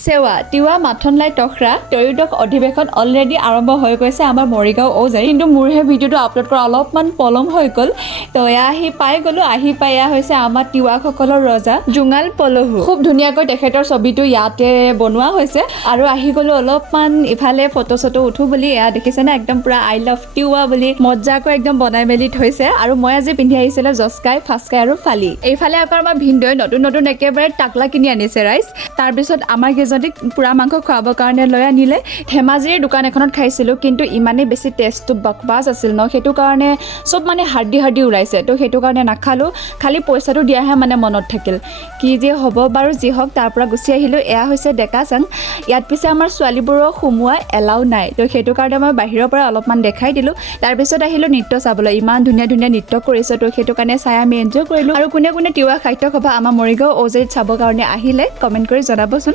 সেৱা তিৱা মাথনলাই টখৰা ত্ৰয়োদশ অধিৱেশন অলৰেডি আৰম্ভ হৈ গৈছে আমাৰ মৰিগাঁও ঔজাই কিন্তু মোৰহে ভিডিঅ'টো আপলোড কৰা অলপমান পলম হৈ গ'ল তো এয়া আহি পাই গ'লো আহি পাই এয়া হৈছে আমাৰ তিৱাসকলৰ ৰজা জুঙাল পলহু খুব ধুনীয়াকৈ তেখেতৰ ছবিটো ইয়াতে বনোৱা হৈছে আৰু আহি গ'লো অলপমান ইফালে ফটো চটো উঠো বুলি এয়া দেখিছেনে একদম পুৰা আই লাভ তিৱা বুলি মজ্জাকৈ একদম বনাই মেলি থৈছে আৰু মই আজি পিন্ধি আহিছিলোঁ জস্কাই ফাস্কাই আৰু ফালি এইফালে আকৌ আমাৰ ভিনদেউৱে নতুন একেবাৰে টাকলা কিনি আনিছে ৰাইজ তাৰপিছত আমাৰ কেইজনীক পুৰা মাংস খুৱাবৰ কাৰণে লৈ আনিলে ধেমাজিৰ দোকান এখনত খাইছিলোঁ কিন্তু ইমানেই বেছি টেষ্টটো বকবাছ আছিল ন সেইটো কাৰণে চব মানে হাৰ্ডি ওলাইছে তো সেইটো কাৰণে নাখালোঁ খালি পইচাটো দিয়াহে মানে মনত থাকিল কি যে হ'ব বাৰু যি হওক তাৰ পৰা গুচি আহিলোঁ এয়া হৈছে ডেকা চাং ইয়াত পিছে আমাৰ ছোৱালীবোৰক সোমোৱা এলাউ নাই তো সেইটো কাৰণে মই বাহিৰৰ পৰা অলপমান দেখাই দিলোঁ তাৰপিছত আহিলোঁ নৃত্য চাবলৈ ইমান ধুনীয়া নৃত্য কৰিছে তো সেইটো কাৰণে চাই আমি এনজয় কৰিলোঁ আৰু কোনে তিৱা সাহিত্য সভা আমাৰ মৰিগাঁও ঔজাইত চাবৰ কাৰণে আহিলে কমেণ্ট কৰি জনাবচোন।